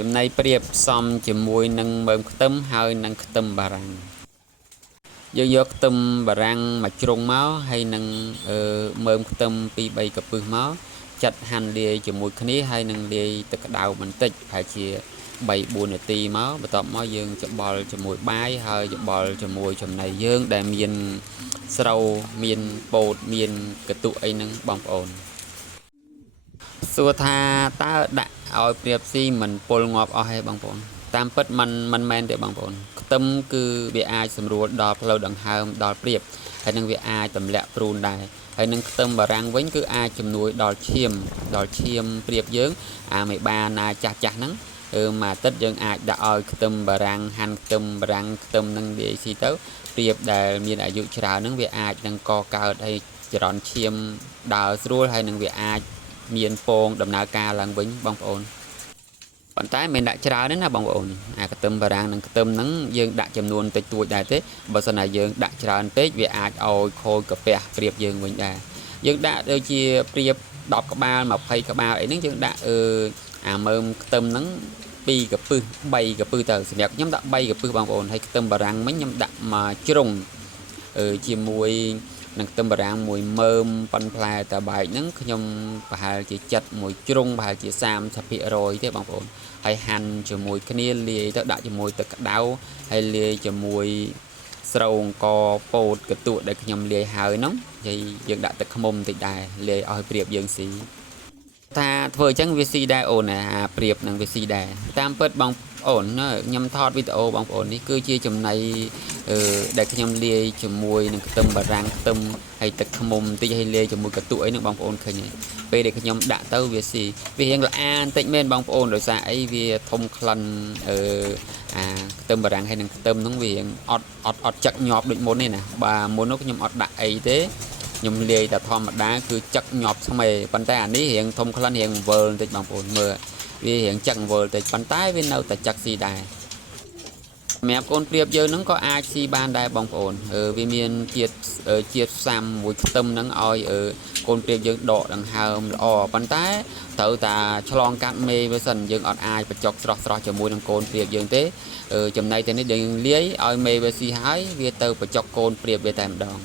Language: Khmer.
ចំណៃប្រៀបផ្សំជាមួយនឹងមើមខ្ទឹមហើយនឹងខ្ទឹមបារាំងយើងយកខ្ទឹមបារាំងមកជ្រុងមកហើយនឹងមើមខ្ទឹម2 3 កពឹសមកចាត់ហាន់លាយជាមួយគ្នាហើយនឹងលាយទឹកក្តៅបន្តិចប្រហែលជា3 4 នាទីមកបន្ទាប់មកយើងច្បល់ជាមួយបាយហើយច្បល់ជាមួយចំណីយើងដែលមានស្រូវមានពោតមានកន្ទុកអីហ្នឹងបងប្អូនសួរថាតើដាក់ឲ្យព្រាបស៊ីមិនពុលងាប់អស់ទេបងប្អូនតាមពិតมันមែនទេបងប្អូនខ្ទឹមគឺវាអាចសម្រួលដល់ផ្លូវដង្ហើមដល់ព្រាបហើយនឹងវាអាចទម្លាក់ព្រូនដែរហើយនឹងខ្ទឹមបារាំងវិញគឺអាចជំនួយដល់ឈាមព្រាបយើងមេបាណាចាស់ហ្នឹងមួយអាទិត្យយើងអាចដាក់ឲ្យខ្ទឹមបារាំងហាន់ខ្ទឹមបារាំងខ្ទឹមនឹងលាយស៊ីទៅព្រាបដែលមានអាយុច្រើនហ្នឹងវាអាចនឹងកកើតហើយចរន្តឈាមដើរស្រួលហើយនឹងវាអាចមានពងដំណើរការឡើងវិញបងប្អូនប៉ុន្តែមិនដាក់ច្រើនទេណាបងប្អូនខ្ទឹមបារាំងនិងខ្ទឹមហ្នឹងយើងដាក់ចំនួនតិចតួចដែរទេបើសិនណាយើងដាក់ច្រើនពេកវាអាចឲ្យខូចកាពះព្រាបយើងវិញដែរយើងដាក់ដូចជាព្រាប10 ក្បាល20 ក្បាលអីហ្នឹងយើងដាក់មើមខ្ទឹមហ្នឹង2 កពឹស3 កពឹសទៅសម្រាប់ខ្ញុំដាក់3 កពឹសបងប្អូនហើយខ្ទឹមបារាំងមិញខ្ញុំដាក់មកជ្រុងជាមួយនឹងខ្ទឹមបារាំងមួយមើមប៉ុនផ្លែតាបែកហ្នឹងខ្ញុំប្រហែលជាចិត្តមួយជ្រុងប្រហែលជា 30% ទេបងប្អូនហើយហាន់ជាមួយគ្នាលាយទៅដាក់ជាមួយទឹកក្តៅហើយលាយជាមួយស្រូវអង្ករពោតកន្ទក់ដែលខ្ញុំលាយហើយហ្នឹងហើយយើងដាក់ទឹកឃ្មុំបន្តិចដែរលាយឲ្យព្រាបយើងស៊ីថាធ្វើអញ្ចឹងវាស៊ីដែរអូនព្រាបនឹងវាស៊ីដែរតាមពិតបងប្អូនខ្ញុំថតវីដេអូបងប្អូននេះគឺជាចំណៃដែលខ្ញុំលាយជាមួយនឹងខ្ទឹមបារាំងខ្ទឹមហើយទឹកឃ្មុំបន្តិចហើយលាយជាមួយកន្ទក់អីហ្នឹងបងប្អូនឃើញហើយពេលដែលខ្ញុំដាក់ទៅវាស៊ីវារៀងល្អបន្តិចមែនបងប្អូនដោយសារអីវាធំក្លិនខ្ទឹមបារាំងហើយនឹងខ្ទឹមហ្នឹងវារៀងអត់ចឹកញាប់ដូចមុនទេណាបាទមុននោះខ្ញុំអត់ដាក់អីទេខ្ញុំលាយតែធម្មតាគឺចឹកញាប់ស្មេប៉ុន្តែអានេះរៀងធំក្លិនរៀងវល់បន្តិចបងប្អូនមើលវារៀងចឹកវល់បន្តិចប៉ុន្តែវានៅតែចឹកស៊ីដែរសម្រាប់កូនព្រាបយើងហ្នឹងក៏អាចស៊ីបានដែរបងប្អូនវាមានជាតិផ្សំមួយខ្ទឹមហ្នឹងឲ្យកូនព្រាបយើងដកដង្ហើមល្អប៉ុន្តែត្រូវតែឆ្លងកាត់មេវាសិនយើងអត់អាចបញ្ចុកស្រស់ជាមួយនឹងកូនព្រាបយើងទេចំណៃតែនេះយើងលាយឲ្យមេវាស៊ីហើយវាទៅបញ្ចុកកូនព្រាបវាតែម្ដង